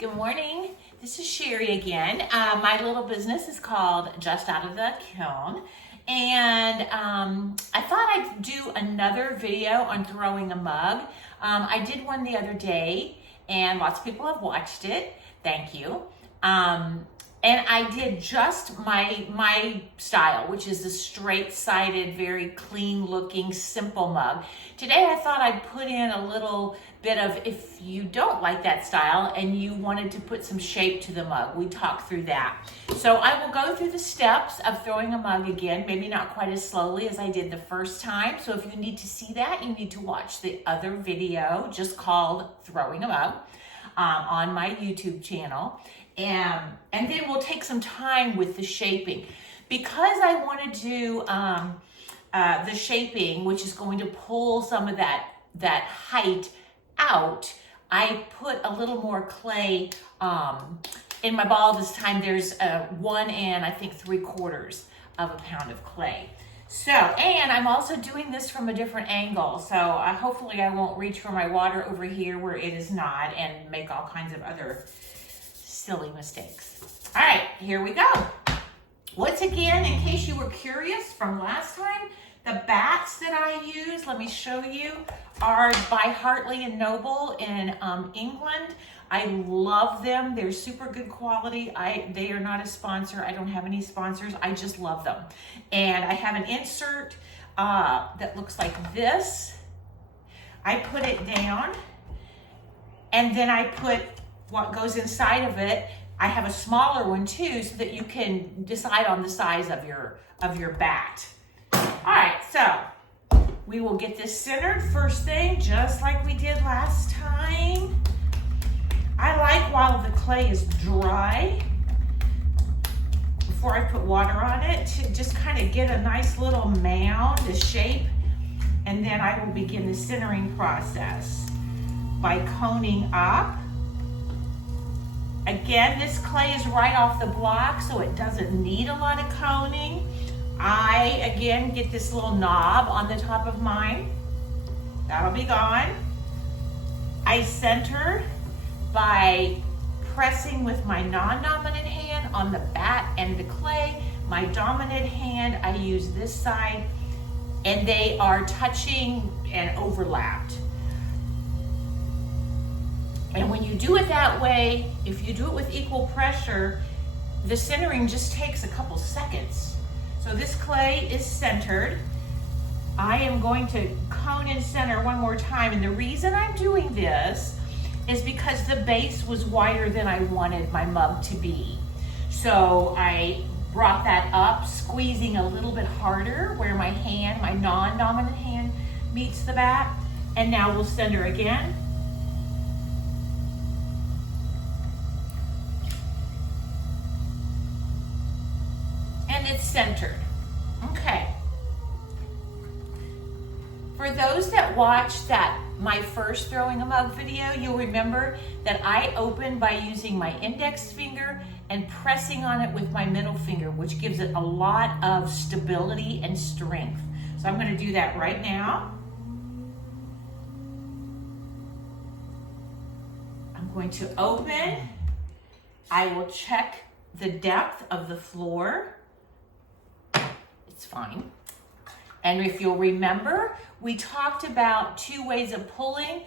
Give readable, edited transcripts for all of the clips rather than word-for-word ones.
Good morning. This is Sherry again. My little business is called Just Out of the Kiln. And I thought I'd do another video on throwing a mug. I did one the other day and lots of people have watched it. Thank you. And I did just my style, which is the straight-sided, very clean-looking, simple mug. Today I thought I'd put in a little bit of, if you don't like that style and you wanted to put some shape to the mug, we talked through that. So I will go through the steps of throwing a mug again, maybe not quite as slowly as I did the first time. So if you need to see that, you need to watch the other video just called Throwing a Mug on my YouTube channel. And then we'll take some time with the shaping. Because I want to do the shaping, which is going to pull some of that height out, I put a little more clay in my ball this time. There's 1 3/4 of a pound of clay. So, and I'm also doing this from a different angle. So hopefully I won't reach for my water over here where it is not and make all kinds of other silly mistakes. All right, here we go. Once again, in case you were curious from last time, the bats that I use, let me show you, are by Hartley and Noble in England. I love them. They're super good quality. They are not a sponsor. I don't have any sponsors. I just love them. And I have an insert that looks like this. I put it down and then I put what goes inside of it. I have a smaller one too, so that you can decide on the size of your bat. All right, so we will get this centered first thing, just like we did last time. I like while the clay is dry, before I put water on it, to just kind of get a nice little mound, a shape, and then I will begin the centering process by coning up. Again, this clay is right off the block, so it doesn't need a lot of coning. I, again, get this little knob on the top of mine. That'll be gone. I center by pressing with my non-dominant hand on the bat and the clay. My dominant hand, I use this side, and they are touching and overlapped. And when you do it that way, if you do it with equal pressure, the centering just takes a couple seconds. So this clay is centered. I am going to cone and center one more time. And the reason I'm doing this is because the base was wider than I wanted my mug to be. So I brought that up, squeezing a little bit harder where my hand, my non-dominant hand, meets the bat. And now we'll center again. And it's centered. Okay. For those that watched my first throwing a mug video, you'll remember that I opened by using my index finger and pressing on it with my middle finger, which gives it a lot of stability and strength. So I'm going to do that right now. I'm going to open. I will check the depth of the floor. It's fine. And if you'll remember, we talked about 2 ways of pulling.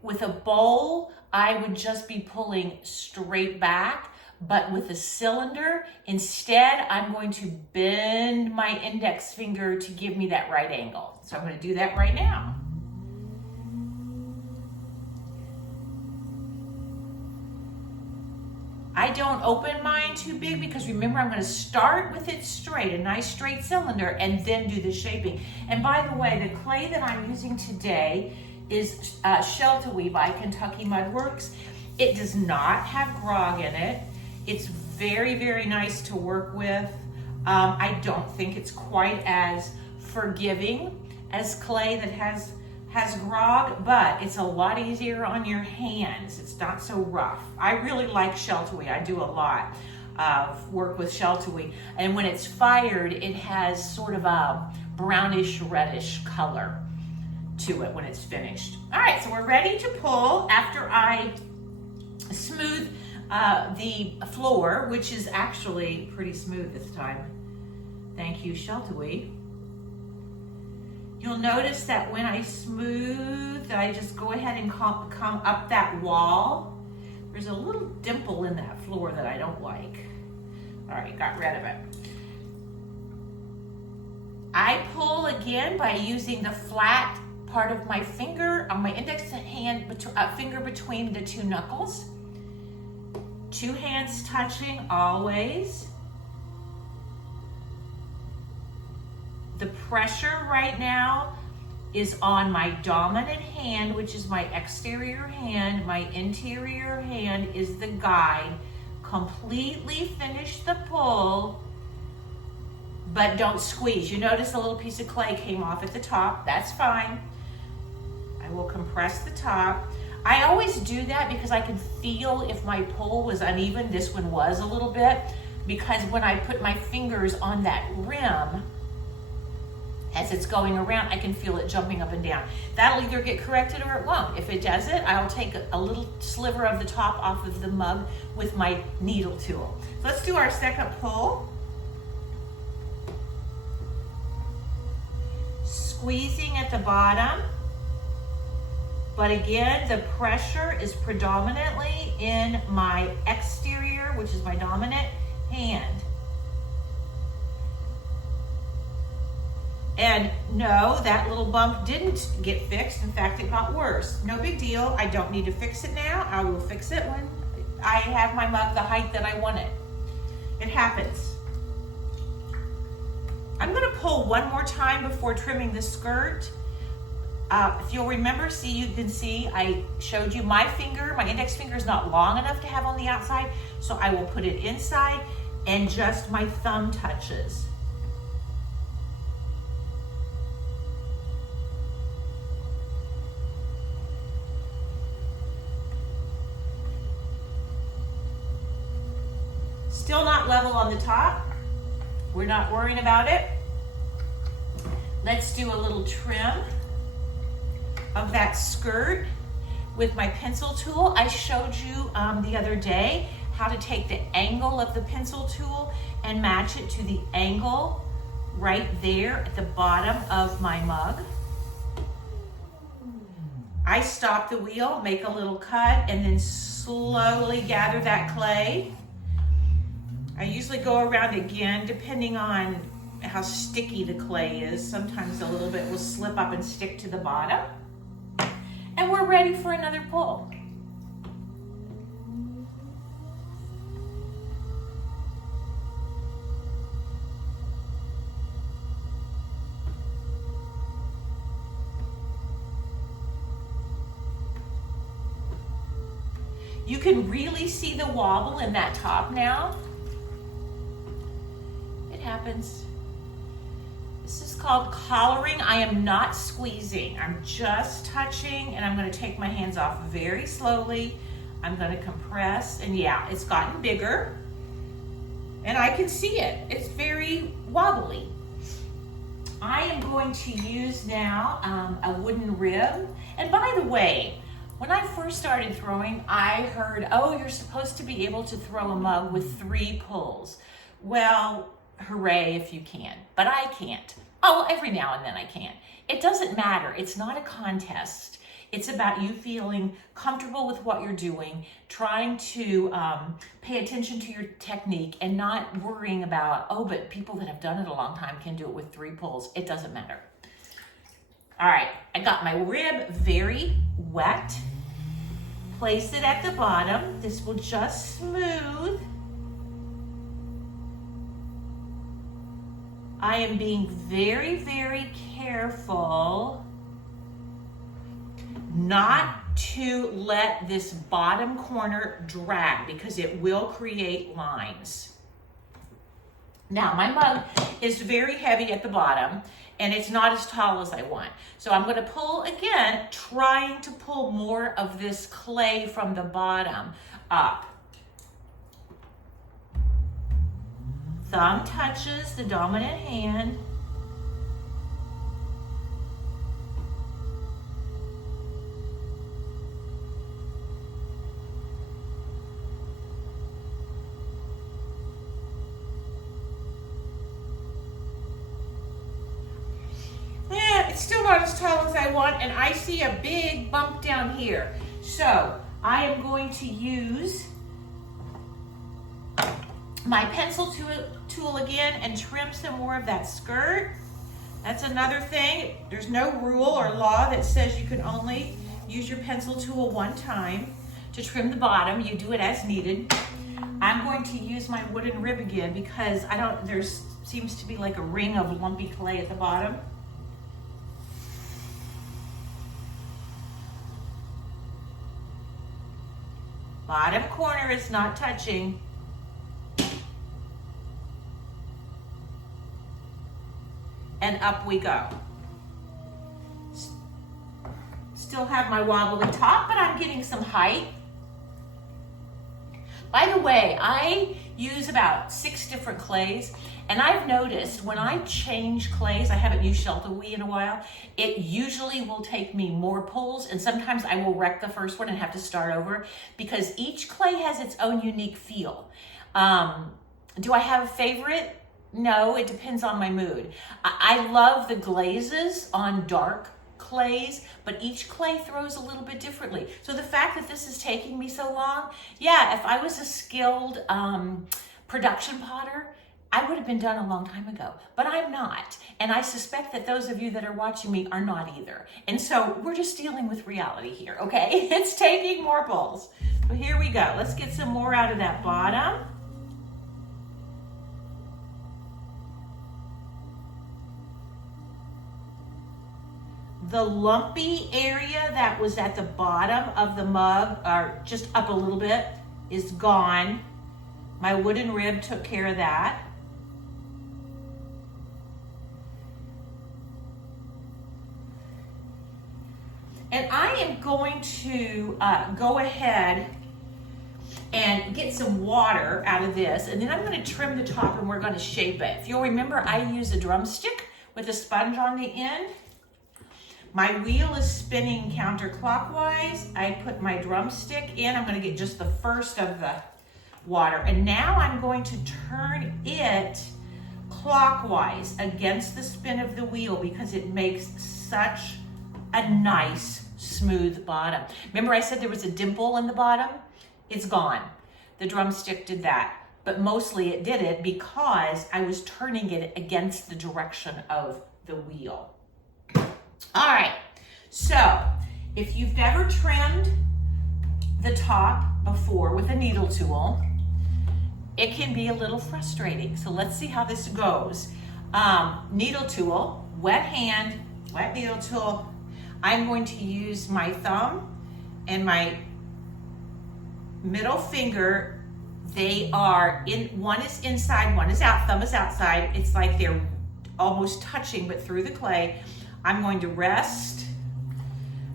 With a bowl, I would just be pulling straight back, but with a cylinder, instead, I'm going to bend my index finger to give me that right angle. So I'm going to do that right now. I don't open mine too big because remember, I'm going to start with it straight, a nice straight cylinder, and then do the shaping. And by the way, the clay that I'm using today is Sheltawee by Kentucky Mud Works. It does not have grog in it. It's very, very nice to work with. I don't think it's quite as forgiving as clay that has grog, but it's a lot easier on your hands. It's not so rough. I really like Sheltawee. I do a lot of work with Sheltawee. And when it's fired, it has sort of a brownish reddish color to it when it's finished. All right, so we're ready to pull after I smooth the floor, which is actually pretty smooth this time. Thank you, Sheltawee. You'll notice that when I smooth, I just go ahead and come up that wall. There's a little dimple in that floor that I don't like. All right, got rid of it. I pull again by using the flat part of my finger on my index finger between the two knuckles. Two hands touching always. The pressure right now is on my dominant hand, which is my exterior hand. My interior hand is the guide. Completely finish the pull, but don't squeeze. You notice a little piece of clay came off at the top. That's fine. I will compress the top. I always do that because I can feel if my pull was uneven. This one was a little bit, because when I put my fingers on that rim, as it's going around, I can feel it jumping up and down. That'll either get corrected or it won't. If it doesn't, I'll take a little sliver of the top off of the mug with my needle tool. So let's do our second pull. Squeezing at the bottom. But again, the pressure is predominantly in my exterior, which is my dominant hand. And no, that little bump didn't get fixed. In fact, it got worse. No big deal. I don't need to fix it now. I will fix it when I have my mug the height that I want it. It happens. I'm gonna pull one more time before trimming the skirt. If you'll remember, you can see I showed you my finger. My index finger is not long enough to have on the outside, so I will put it inside and just my thumb touches. Still not level on the top. We're not worrying about it. Let's do a little trim of that skirt with my pencil tool. I showed you the other day how to take the angle of the pencil tool and match it to the angle right there at the bottom of my mug. I stop the wheel, make a little cut, and then slowly gather that clay. I usually go around again, depending on how sticky the clay is. Sometimes a little bit will slip up and stick to the bottom. And we're ready for another pull. You can really see the wobble in that top now. Happens. This is called collaring. I am not squeezing. I'm just touching, and I'm going to take my hands off very slowly. I'm going to compress, and yeah, it's gotten bigger, and I can see it. It's very wobbly. I am going to use now a wooden rib. And by the way, when I first started throwing, I heard, oh, you're supposed to be able to throw a mug with 3 pulls. Well, hooray if you can, but I can't. Oh, every now and then I can. It doesn't matter. It's not a contest. It's about you feeling comfortable with what you're doing, trying to pay attention to your technique and not worrying about, oh, but people that have done it a long time can do it with 3 pulls. It doesn't matter. All right, I got my rib very wet. Place it at the bottom. This will just smooth. I am being very, very careful not to let this bottom corner drag because it will create lines. Now, my mug is very heavy at the bottom and it's not as tall as I want. So I'm gonna pull again, trying to pull more of this clay from the bottom up. Thumb touches the dominant hand. about as tall as I want, and I see a big bump down here. So I am going to use my pencil tool again and trim some more of that skirt. That's another thing. There's no rule or law that says you can only use your pencil tool one time to trim the bottom. You do it as needed. I'm going to use my wooden rib again because there seems to be like a ring of lumpy clay at the bottom. Bottom corner is not touching. And up we go. Still have my wobbly top, but I'm getting some height. By the way, I use about 6 different clays, and I've noticed when I change clays, I haven't used Shelter-Wee in a while, it usually will take me more pulls, and sometimes I will wreck the first one and have to start over because each clay has its own unique feel. Do I have a favorite? No, it depends on my mood. I love the glazes on dark clays, but each clay throws a little bit differently. So the fact that this is taking me so long, yeah, if I was a skilled production potter, I would have been done a long time ago, but I'm not. And I suspect that those of you that are watching me are not either. And so we're just dealing with reality here, okay? It's taking more pulls. So here we go. Let's get some more out of that bottom. The lumpy area that was at the bottom of the mug, or just up a little bit, is gone. My wooden rib took care of that. And I am going to go ahead and get some water out of this, and then I'm going to trim the top and we're going to shape it. If you'll remember, I use a drumstick with a sponge on the end. My wheel is spinning counterclockwise. I put my drumstick in. I'm going to get just the first of the water. And now I'm going to turn it clockwise against the spin of the wheel because it makes such a nice smooth bottom. Remember I said there was a dimple in the bottom? It's gone. The drumstick did that. But mostly it did it because I was turning it against the direction of the wheel. All right, so if you've never trimmed the top before with a needle tool, it can be a little frustrating. So let's see how this goes. Needle tool, wet hand, wet needle tool. I'm going to use my thumb and my middle finger. They are one is inside, one is out, thumb is outside. It's like they're almost touching, but through the clay. I'm going to rest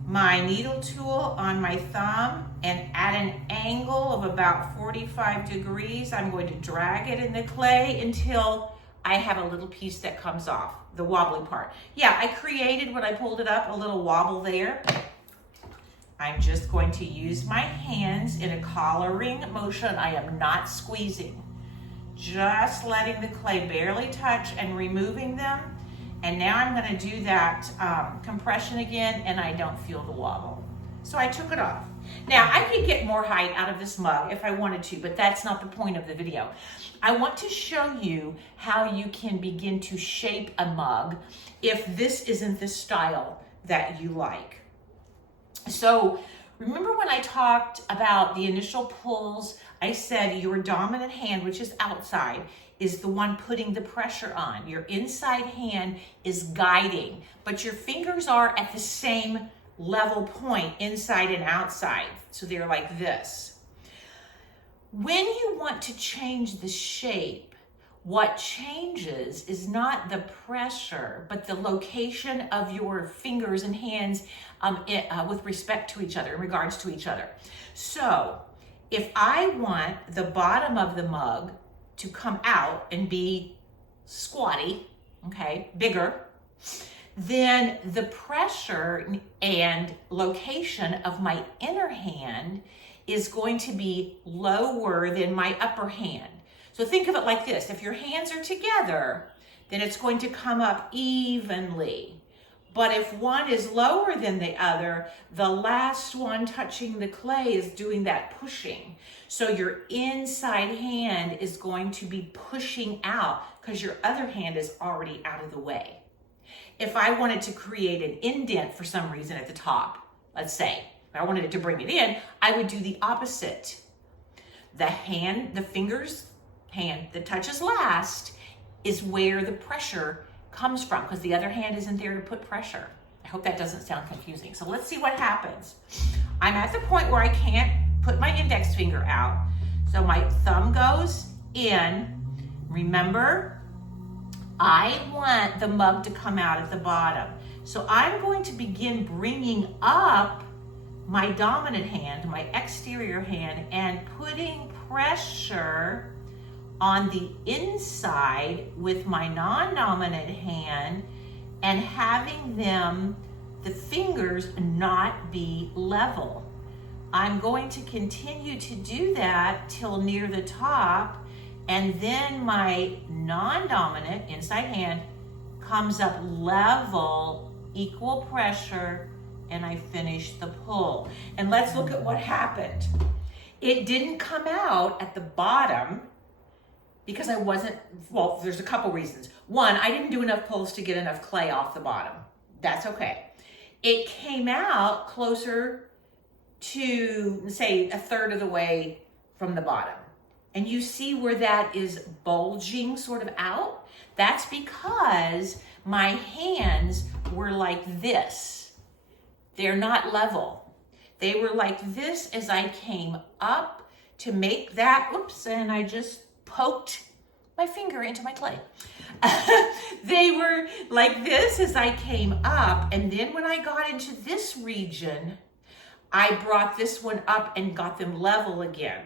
my needle tool on my thumb, and at an angle of about 45 degrees, I'm going to drag it in the clay until I have a little piece that comes off, the wobbly part. Yeah, I created when I pulled it up a little wobble there. I'm just going to use my hands in a collaring motion. I am not squeezing, just letting the clay barely touch and removing them. And now I'm going to do that compression again, and I don't feel the wobble. So I took it off. Now I could get more height out of this mug if I wanted to, but that's not the point of the video. I want to show you how you can begin to shape a mug if this isn't the style that you like. So remember when I talked about the initial pulls, I said your dominant hand, which is outside, is the one putting the pressure on. Your inside hand is guiding, but your fingers are at the same level point, inside and outside. So they're like this. When you want to change the shape, what changes is not the pressure, but the location of your fingers and hands with respect to each other, in regards to each other. So if I want the bottom of the mug to come out and be squatty, okay, bigger, then the pressure and location of my inner hand is going to be lower than my upper hand. So think of it like this. If your hands are together, then it's going to come up evenly. But if one is lower than the other, the last one touching the clay is doing that pushing. So your inside hand is going to be pushing out because your other hand is already out of the way. If I wanted to create an indent for some reason at the top, let's say, if I wanted it to bring it in, I would do the opposite. The hand, the fingers, hand that touches last is where the pressure comes from because the other hand isn't there to put pressure. I hope that doesn't sound confusing. So let's see what happens. I'm at the point where I can't put my index finger out. So my thumb goes in. Remember, I want the mug to come out at the bottom. So I'm going to begin bringing up my dominant hand, my exterior hand, and putting pressure on the inside with my non-dominant hand and having them, the fingers, not be level. I'm going to continue to do that till near the top, and then my non-dominant inside hand comes up level, equal pressure, and I finish the pull. And let's look at what happened. It didn't come out at the bottom because I wasn't, well, there's a couple reasons. One, I didn't do enough pulls to get enough clay off the bottom. That's okay. It came out closer to, say, a third of the way from the bottom. And you see where that is bulging sort of out? That's because my hands were like this. They're not level. They were like this as I came up to make that, oops, and I just poked my finger into my clay. They were like this as I came up, and then when I got into this region, I brought this one up and got them level again.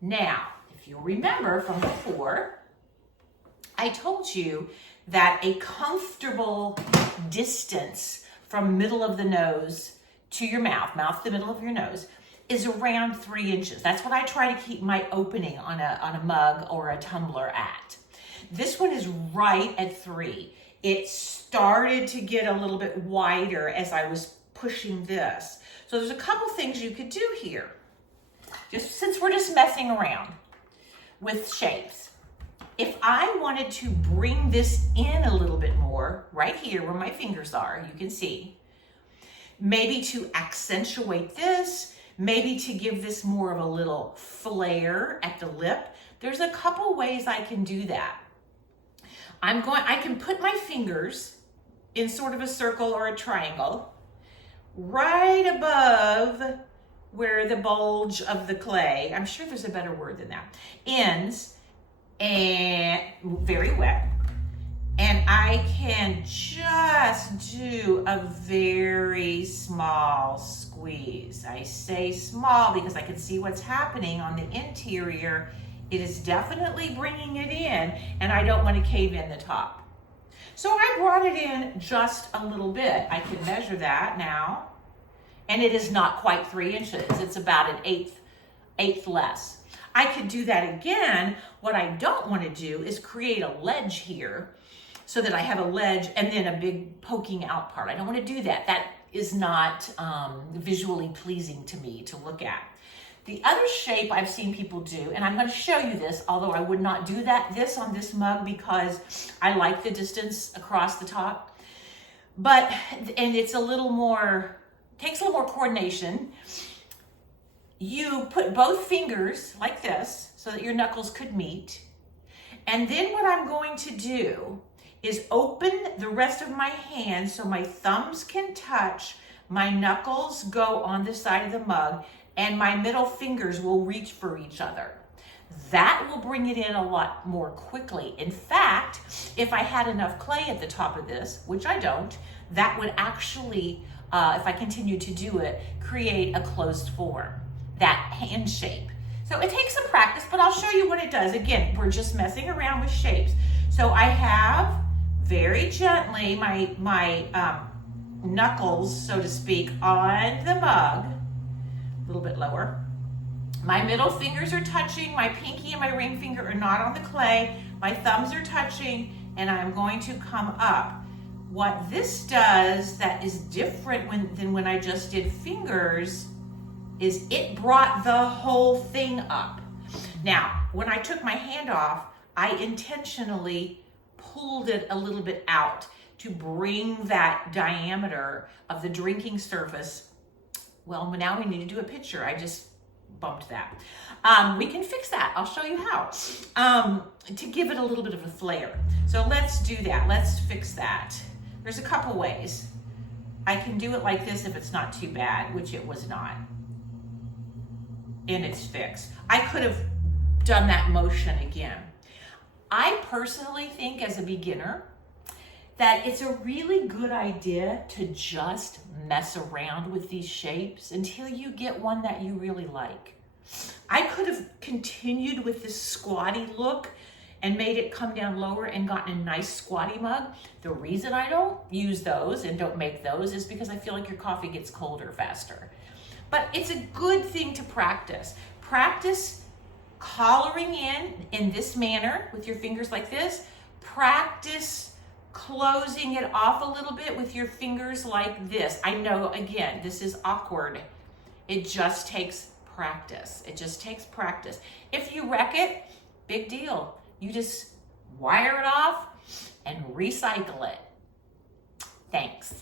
Now, if you remember from before, I told you that a comfortable distance from middle of the nose to your mouth to the middle of your nose, is around 3 inches. That's what I try to keep my opening on a mug or a tumbler at. This one is right at 3. It started to get a little bit wider as I was pushing this. So there's a couple things you could do here. Just since we're just messing around with shapes. If I wanted to bring this in a little bit more, right here where my fingers are, you can see, maybe to accentuate this, maybe to give this more of a little flare at the lip. There's a couple ways I can do that. I can put my fingers in sort of a circle or a triangle right above where the bulge of the clay, I'm sure there's a better word than that, ends, and very wet. And I can just do a very small squeeze. I say small because I can see what's happening on the interior. It is definitely bringing it in, and I don't want to cave in the top. So I brought it in just a little bit. I can measure that now. And it is not quite 3 inches. It's about an eighth less. I could do that again. What I don't want to do is create a ledge here so that I have a ledge and then a big poking out part. I don't want to do that. That is not visually pleasing to me to look at. The other shape I've seen people do, and I'm going to show you this, although I would not do this on this mug because I like the distance across the top. And it's a little more, takes a little more coordination. You put both fingers like this so that your knuckles could meet. And then what I'm going to do is open the rest of my hand so my thumbs can touch, my knuckles go on the side of the mug, and my middle fingers will reach for each other. That will bring it in a lot more quickly. In fact, if I had enough clay at the top of this, which I don't, that would actually, if I continue to do it, create a closed form, that hand shape. So it takes some practice, but I'll show you what it does. Again, we're just messing around with shapes. So I have very gently my knuckles, so to speak, on the mug, a little bit lower. My middle fingers are touching, my pinky and my ring finger are not on the clay, my thumbs are touching, and I'm going to come up What this does that is different than when I just did fingers is it brought the whole thing up. Now, when I took my hand off, I intentionally pulled it a little bit out to bring that diameter of the drinking surface. Well, now we need to do a picture. I just bumped that. We can fix that. I'll show you how. To give it a little bit of a flair. So let's do that. Let's fix that. There's a couple ways. I can do it like this if it's not too bad, which it was not. And it's fixed. I could have done that motion again. I personally think as a beginner that it's a really good idea to just mess around with these shapes until you get one that you really like. I could have continued with this squatty look and made it come down lower and gotten a nice squatty mug. The reason I don't use those and don't make those is because I feel like your coffee gets colder faster. But it's a good thing to practice. Practice collaring in this manner with your fingers like this. Practice closing it off a little bit with your fingers like this. I know, again, this is awkward. It just takes practice. It just takes practice. If you wreck it, big deal. You just wire it off and recycle it. Thanks.